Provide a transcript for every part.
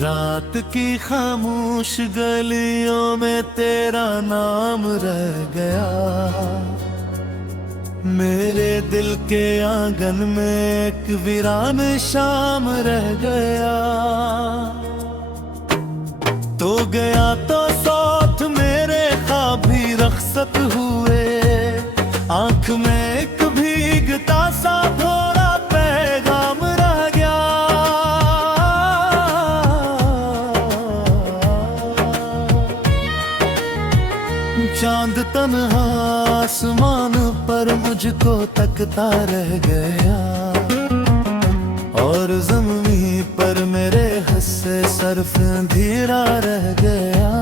रात की खामोश गलियों में तेरा नाम रह गया। मेरे दिल के आंगन में एक वीरान शाम रह गया। तो गया तो साथ मेरे ख्वाब भी रखसत हुए। आंख में एक भीगता सा थोड़ा पैगाम रह गया। चांद तन्हा आसमान पर मुझको तकता रह गया। और ज़मीन पर मेरे हंसे सरफ अंधेरा रह गया।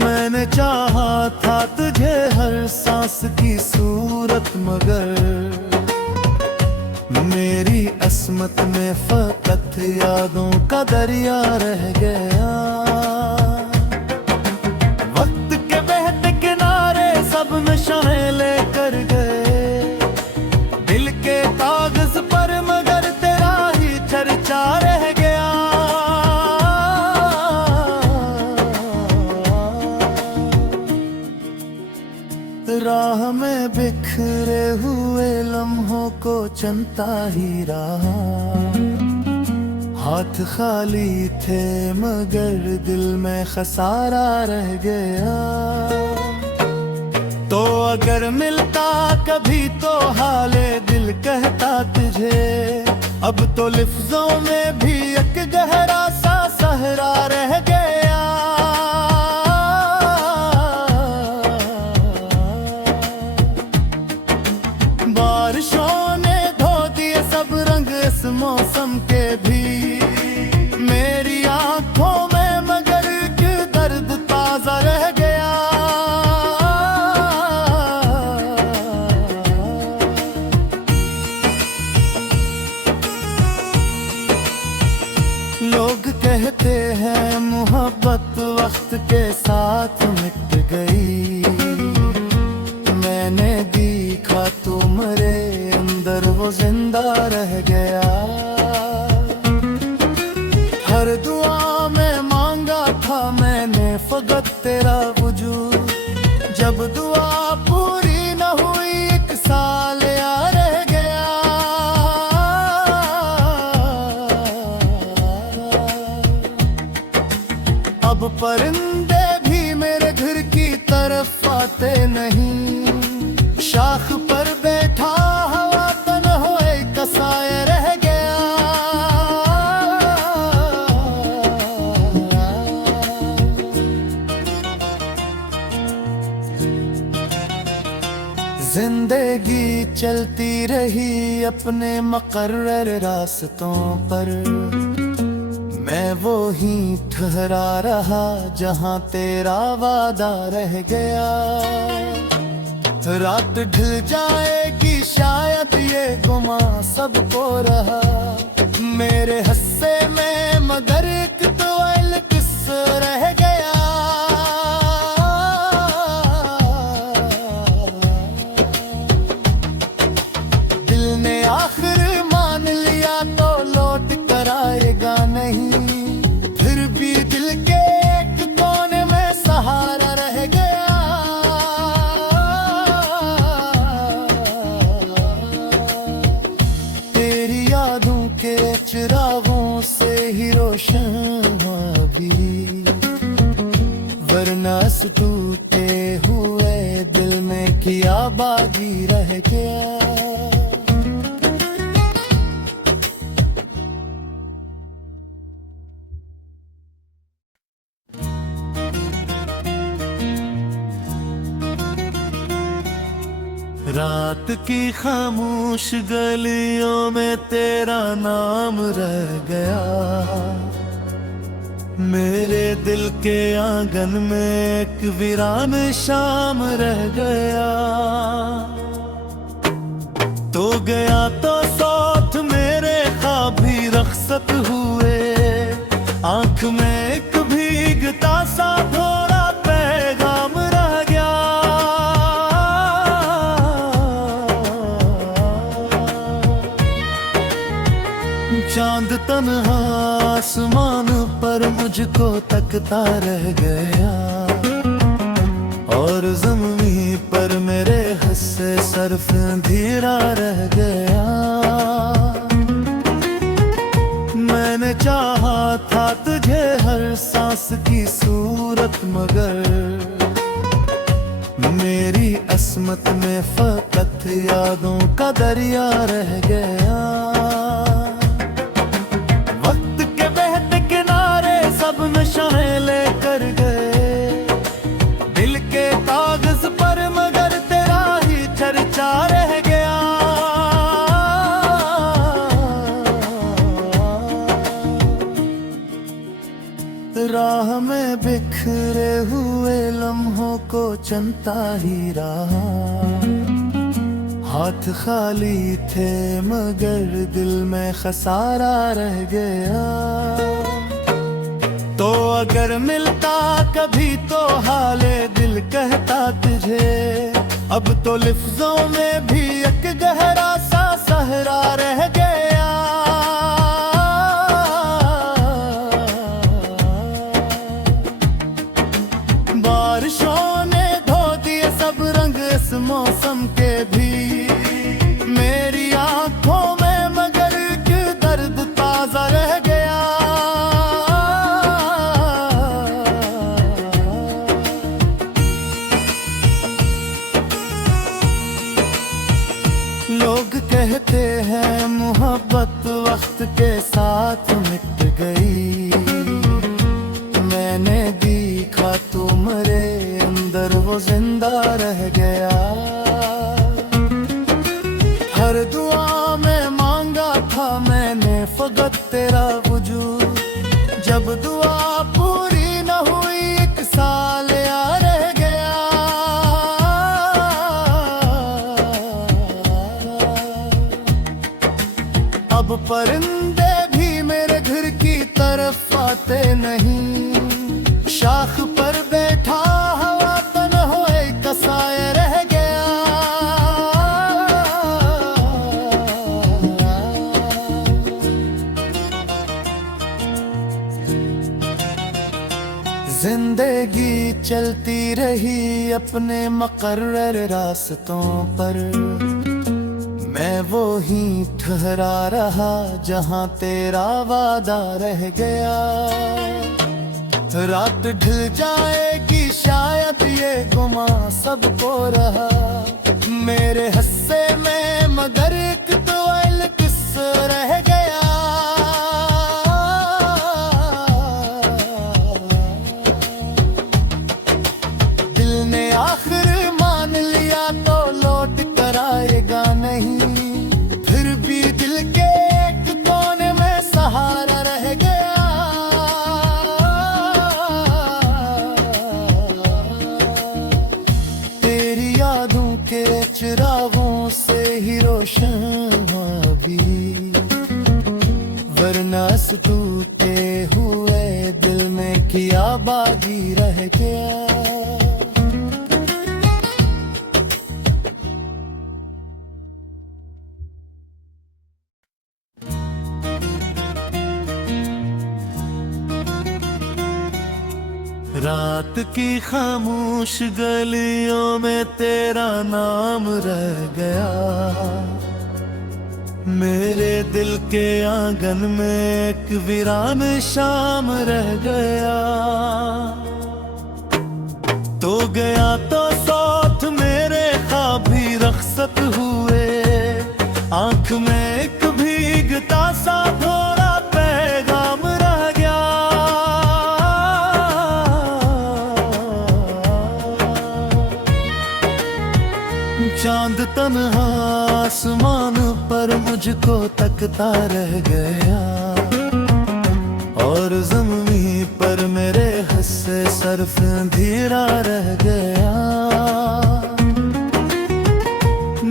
मैंने चाहा था तुझे हर सांस की सूरत, मगर मेरी अस्मत में फकत यादों का दरिया रह गया। वक्त के बहते किनारे सब नशाएं लेकर गए दिल के कागज पर, मगर तेरा ही चर्चा रह गया। राह में बिखरे हुए लम्हों को चलता ही रहा। हाथ खाली थे मगर दिल में खसारा रह गया। तो अगर मिलता कभी तो हाले दिल कहता तुझे। अब तो लफ्जों में भी एक गहरा सा सहरा रह गया। बारिशों ने धो दिए सब रंग इस मौसम के भी मेरी आंखों में, मगर एक दर्द ताजा रह गया। लोग कहते हैं मोहब्बत वक्त के साथ मिट गई। मैंने देखा तुम्हारे अंदर वो जिंदा रह गया। हर दुआ में मांगा था मैंने फकत तेरा वजूद। जब दुआ पूरी न हुई एक साल या रह गया। अब परिंदे भी मेरे घर की तरफ आते नहीं। शाख पर बैठा हवा तन होए कसाए रह गया। जिंदगी चलती रही अपने मुकर्रर रास्तों पर। मैं वो ही ठहरा रहा जहां तेरा वादा रह गया। रात ढल जाएगी शायद ये गुमा सबको रहा। मेरे हस्से में मगर एक तो किस रह गया। दिल ने आखिर मान लिया तो लौट कर आएगा नहीं। फिर भी दिल के एक कोने में सहारा रह गया। तेरी यादों के चिरागों से ही रोशन हुआ भी, वरना टूटे हुए दिल में किया बागी रह गया। रात की खामोश गलियों में तेरा नाम रह गया। मेरे दिल के आंगन में एक वीरान शाम रह गया। तो गया तो साथ मेरे ख्वाब भी रखसत हुए। आंख में एक भीगता सा थोड़ा पैगाम रह गया। चांद तन्हा आसमान पर मुझको तकता रह गया, और ज़मीन पर मेरे हिस्से सर्फ अंधेरा रह गया। मैंने चाहा था तुझे हर सांस की सूरत, मगर मेरी अस्मत में फकत यादों का दरिया रह गया। वक्त के बहते किनारे सब नशाएं लेकर गए दिल के कागज पर, मगर तेरा ही चर्चा रह गया। राह में बिखरे हुए लम्हों को चलता ही रहा, हाथ खाली थे मगर दिल में खसारा रह गया। तो अगर मिलता कभी तो हाले दिल कहता तुझे, अब तो लफ्जों में भी एक गहरा सा सहरा रह गया। बारिशों ने धो दिए सब रंग इस मौसम के भी, मेरी आंखों में मगर एक दर्द ताजा रह गया। लोग कहते हैं मोहब्बत वक्त के साथ मिट गई, मैंने देखा तो मरे अंदर वो जिंदा रह गया। हर दुआ में मांगा था मैंने फकत तेरा वजूद, जब दुआ पूरी न हुई एक साल या रह गया। अब परिंदे भी मेरे घर की तरफ आते नहीं, शाख पर बैठा हवा तन होए कसाए रह गया। जिंदगी चलती रही अपने मुकर्रर रास्तों पर, मैं वो ही ठहरा रहा जहां तेरा वादा रह गया। रात ढल जाएगी शायद ये गुमा सबको रहा, मेरे हिस्से में मगर एक तो किस रह गया। दिल ने आखिर मान लिया तो लौट कर आएगा नहीं, फिर भी दिल के एक कोने में सहारा रह गया। के चिरागों से ही रोशन भी, वरना टूटे हुए दिल में किया बागी रह गया। रात की खामोश गलियों में तेरा नाम रह गया, मेरे दिल के आंगन में एक वीरान शाम रह गया। तो गया तो साथ मेरे ख्वाब भी रखसत हुए, आंख में एक भीगता सा थोड़ा पैगाम रह गया। चांद तन्हा आसमान पर मुझको तकता रह गया, और ज़मीन पर मेरे हिस्से सर्फ अंधेरा रह गया।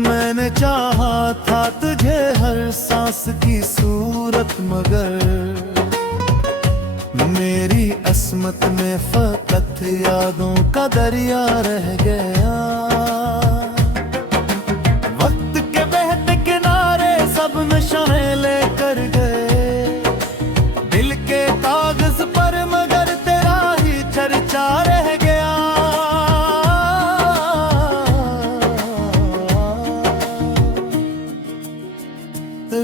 मैंने चाहा था तुझे हर सांस की सूरत, मगर मेरी अस्मत में फकत यादों का दरिया रह गया। वक्त के बहते किनारे सब नशाएं लेकर गए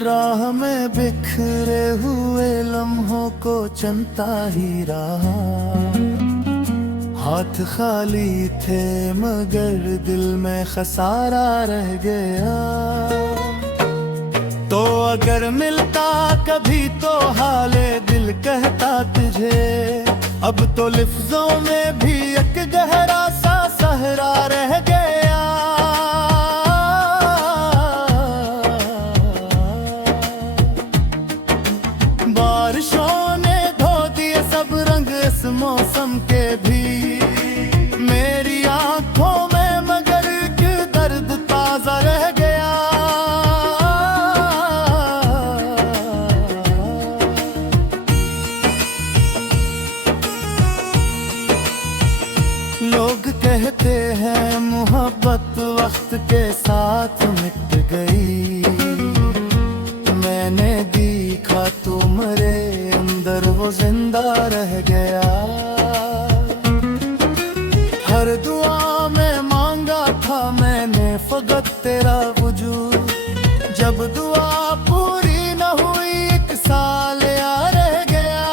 राह में बिखरे हुए लम्हों को चलता ही रहा। हाथ खाली थे मगर दिल में खसारा रह गया। तो अगर मिलता कभी तो हाले दिल कहता तुझे, अब तो लफ्जों में भी एक गहरा सा सहरा रह गया। बारिशों ने धो दिए सब रंग इस मौसम के भी, मेरी आंखों में मगर एक दर्द ताजा रह गया। लोग कहते हैं मोहब्बत वक्त के साथ मिट गई, मैंने देखा तुम्हारे अंदर वो जिंदा रह गया। हर दुआ में मांगा था मैंने फकत तेरा वजूद, जब दुआ पूरी न हुई एक साल यार रह गया।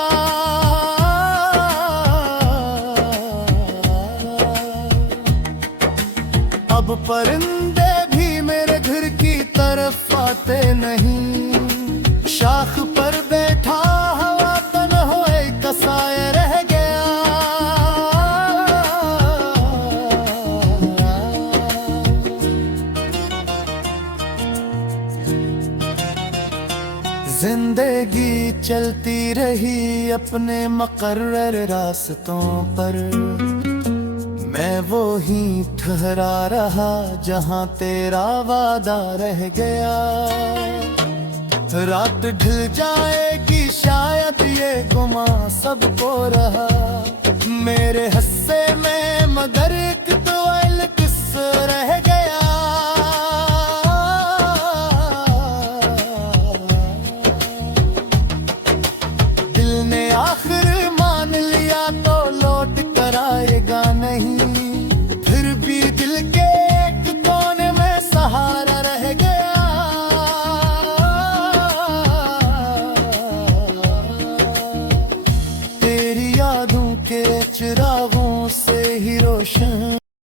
अब परिंदे भी मेरे घर की तरफ आते नहीं, शाख पर बैठा हवा तन हो एक साया रह गया। जिंदगी चलती रही अपने मुकर्रर रास्तों पर, मैं वो ही ठहरा रहा जहां तेरा वादा रह गया। रात ढल जाएगी शायद ये गुमा सबको रहा, मेरे हिस्से में मगर एक